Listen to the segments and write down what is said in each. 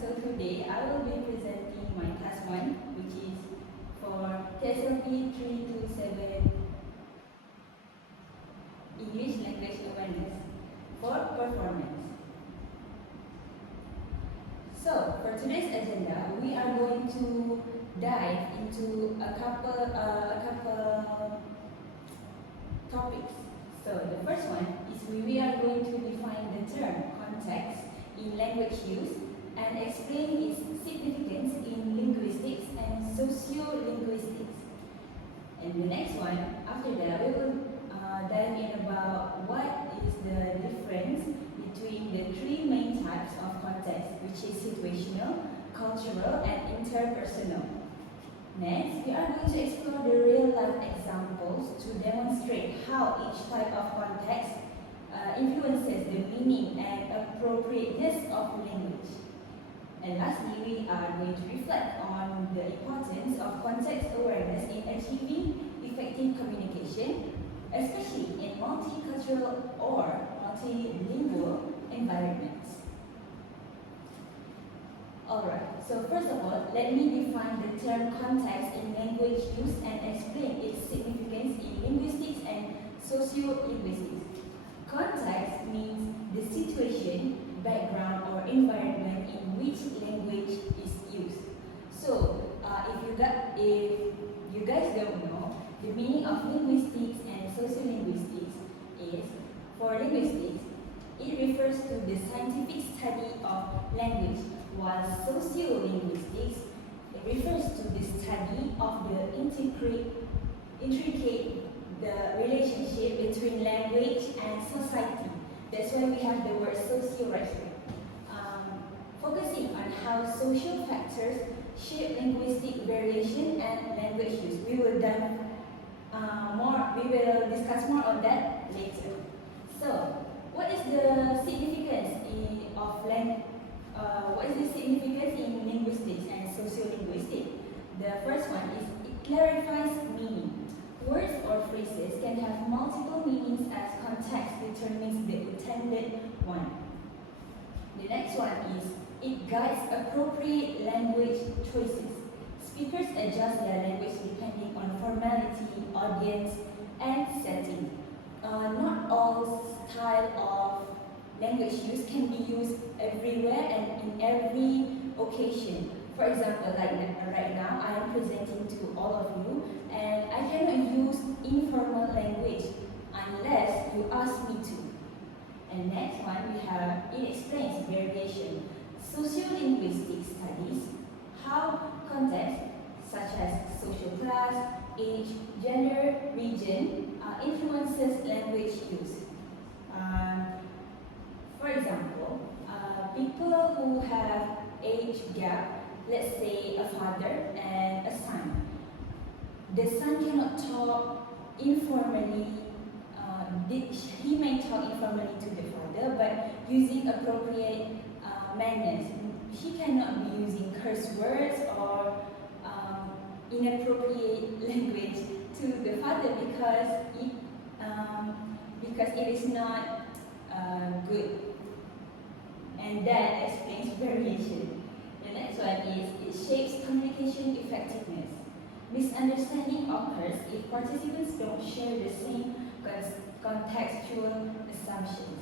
So today I will be presenting my class 1, which is for TSLB3273 English Language Awareness for performance. So for today's agenda, we are going to dive into a couple topics. So the first one is we are going to define the term context in language use and explain its significance in linguistics and sociolinguistics. And the next one, after that, we will dive in about what is the difference between the three main types of context, which is situational, cultural, and interpersonal. Next, we are going to explore the real-life examples to demonstrate how each type of context influences the meaning and appropriateness of language. And lastly, we are going to reflect on the importance of context awareness in achieving effective communication, especially in multicultural or multilingual environments. Alright, so first of all, let me define the term context in language use and explain its significance in linguistics and sociolinguistics. Context means the situation, background, or environment in which language is used. So, if you guys don't know, the meaning of linguistics and sociolinguistics is, for linguistics, it refers to the scientific study of language, while sociolinguistics refers to the study of the intricate the relationship between language and society. That's why we have the word socio right here. Focusing on how social factors shape linguistic variation and language use. We will discuss more on that later. So, what is the significance in linguistics and sociolinguistics? The first one is it clarifies meaning. Words or phrases can have multiple meanings as context determines the intended one. The next one is it guides appropriate language choices. Speakers adjust their language depending on formality, audience, and setting. Not all style of language use can be used everywhere and in every occasion. For example, like right now, I am presenting to all of you, and I cannot use informal language unless you ask me to. And next one, we have it explains variation. Sociolinguistic studies how context such as social class, age, gender, region influences language use. For example, people who have age gap, let's say a father and a son. The son cannot talk informally. He may talk informally to the father, but using appropriate manners. He cannot be using curse words or inappropriate language to the father because it is not good. And that explains variation. The next one is it shapes communication effectiveness. Misunderstanding occurs if participants don't share the same contextual assumptions.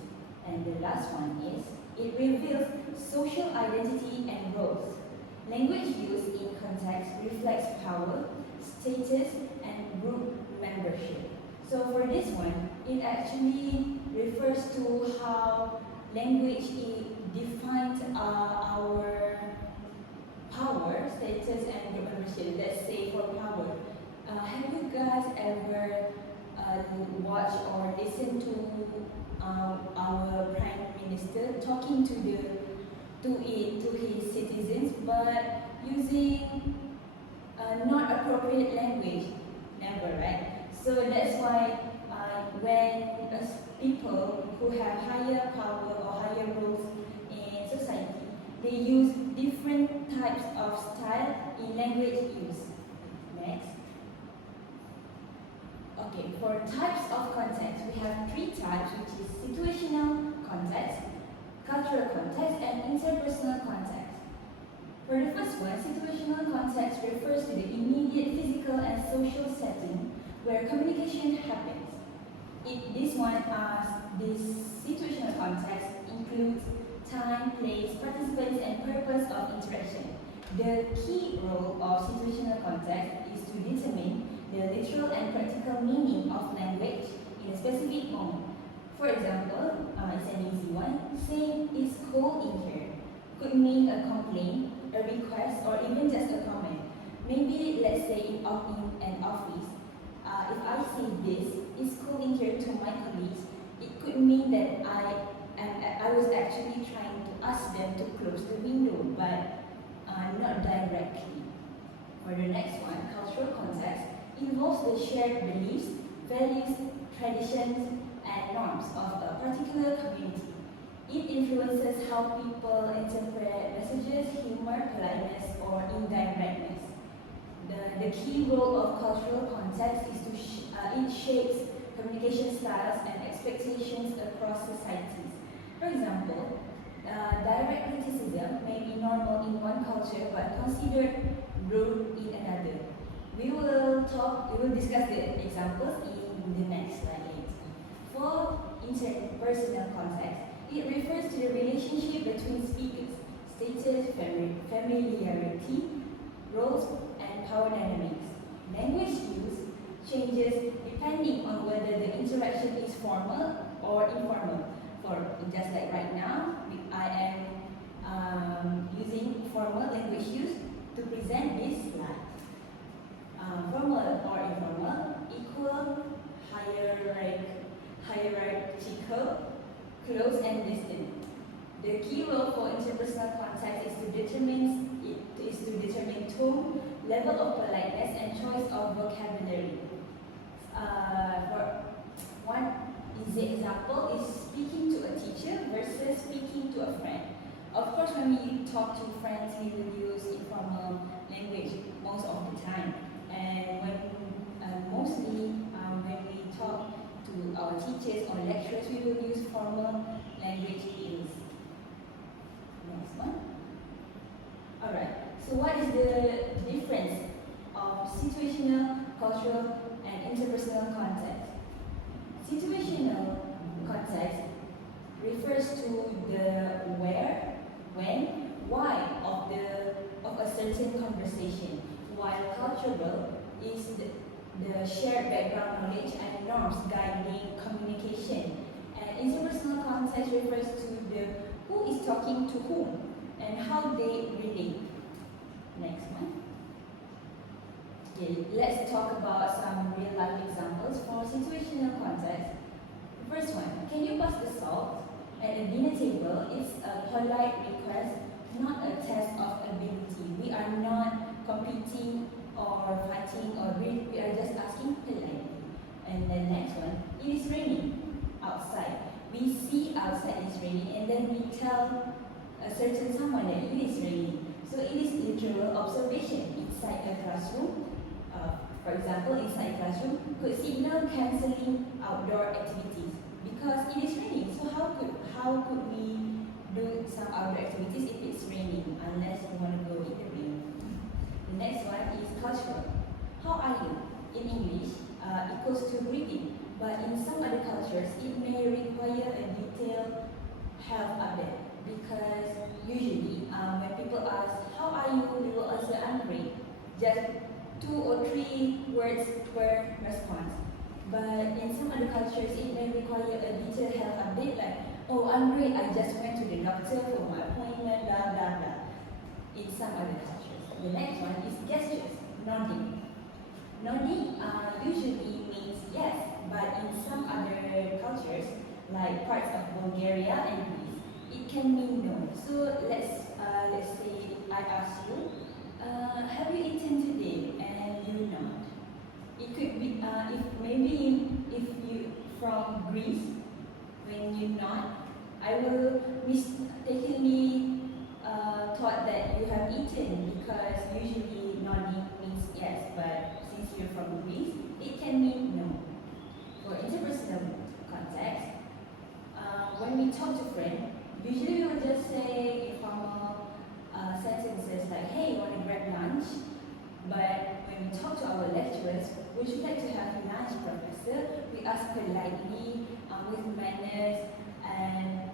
And the last one is it reveals social identity and roles. Language used in context reflects power, status, and group membership. So for this one, it actually refers to how language defines our power, status, and group membership. Let's say for power. Have you guys ever watched or listened to our Prime Minister talking to his citizens, but using not appropriate language? Never, right? So that's why when people who have higher power or higher roles in society, they use different types of style in language use. Next. Okay, for types of context, we have three types, which is situational context, cultural context, and interpersonal context. For the first one, situational context refers to the immediate physical and social setting where communication happens. This situational context includes time, place, participants, and purpose of interaction. The key role of situational context is to determine the literal and practical meaning of language in a specific moment. For example, it's an easy one. Saying "it's cold in here" could mean a complaint, a request, or even just a comment. Maybe let's say in an office, if I say this, "it's cold in here" to my colleagues, it could mean that I was actually trying to ask them to close the window, but not directly. For the next one, cultural context involves the shared beliefs, values, traditions, and norms of a particular community. It influences how people interpret messages, humor, politeness, or indirectness. The key role of cultural context is to it shapes communication styles and expectations across societies. For example, direct criticism may be normal in one culture but considered rude in another. We will discuss the examples in the next slide later. For interpersonal context, it refers to the relationship between speakers, status, familiarity, roles, and power dynamics. Language use changes depending on whether the interaction is formal or informal. For just like right now, I am using formal language use to present this slide. Formal or informal, equal, hierarchical, close and distant. The key role for interpersonal context is to determine tone, level of politeness, and choice of vocabulary. For one easy example is speaking to a teacher versus speaking to a friend. Of course, when we talk to friends, we will use informal language most of the time. And when we talk to our teachers or lecturers, we will use formal language use. Next one. Alright, so what is the difference of situational, cultural, and interpersonal context? Situational context refers to the where, when, why of a certain conversation, while cultural is the shared background knowledge and norms guiding communication. And interpersonal context refers to the who is talking to whom and how they relate. Next one. Okay, let's talk about some real life examples for situational context. The first one, can you pass the salt? At a dinner table, it's a polite request, not a test of ability. We are not competing or fighting or we are just asking politely. And the next one, it is raining outside. We see outside it's raining and then we tell a certain someone that it is raining. So it is literal observation inside a classroom. For example, inside a classroom, could signal cancelling outdoor activities because it is raining. So how could we do some outdoor activities if it's raining unless we want to go in the rain? The next one is cultural. How are you? In English, equals to greeting, but in some other cultures, it may require a detailed health update because usually when people ask, how are you, we will answer, I'm great. Just 2 or 3 words per response. But in some other cultures, it may require a detailed health update like, oh, I'm great, I just went to the doctor for my appointment, blah, blah, blah. In some other cultures. The next one is gestures, nodding. Nodding usually means yes, but in some other cultures, like parts of Bulgaria and Greece, it can mean no. So let's say I ask you, have you eaten today? And you nod. It could be if you from Greece, when you nod, I will mistakenly thought that you have eaten because usually nodding means yes, but since you're from Greece, it can mean no. For interpersonal context, when we talk to friends, usually we will just say informal sentences like, hey, you want to grab lunch? But when we talk to our lecturers, would you like to have lunch, professor? We ask politely, with manners, and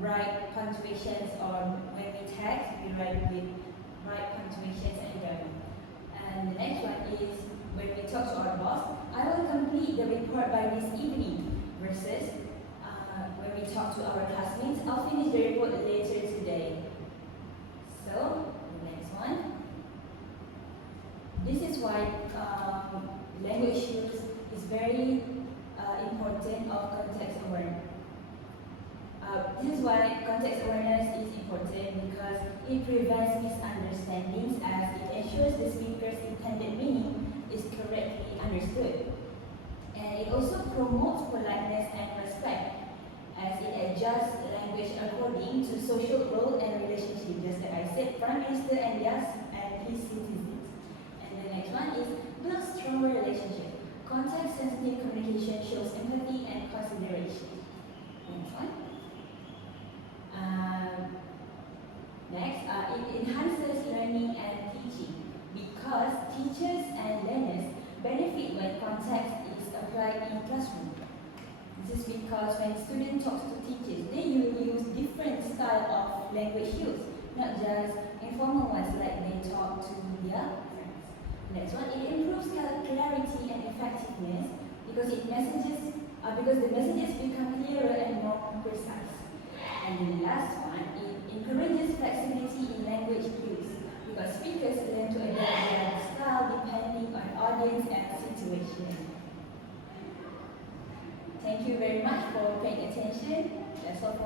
write punctuations, or when we text, we write with right punctuations and grammar. And the next one is when we talk to our boss, I will complete the report by this evening, versus when we talk to our classmates, I'll finish the report later today. So, the next one. This is why language use is very important of context awareness. This is why context awareness is important because it prevents misunderstandings as it ensures the speaker's intended meaning is correctly understood. And it also promotes politeness and respect as it adjusts language according to social role and relationship, just like I said, Prime Minister and his citizens. And the next one is build stronger relationship. Context-sensitive communication shows empathy and consideration. Next one. Next, it enhances learning and teaching because teachers and learners benefit when context is applied in classroom. This is because when students talk to teachers, they use different style of language use, not just informal ones like they talk to their friends. Next one, it improves clarity and effectiveness because the messages become clearer and more precise. And the last one, it encourages flexibility in language use because speakers learn to adapt their style depending on audience and situation. Thank you very much for paying attention. That's all for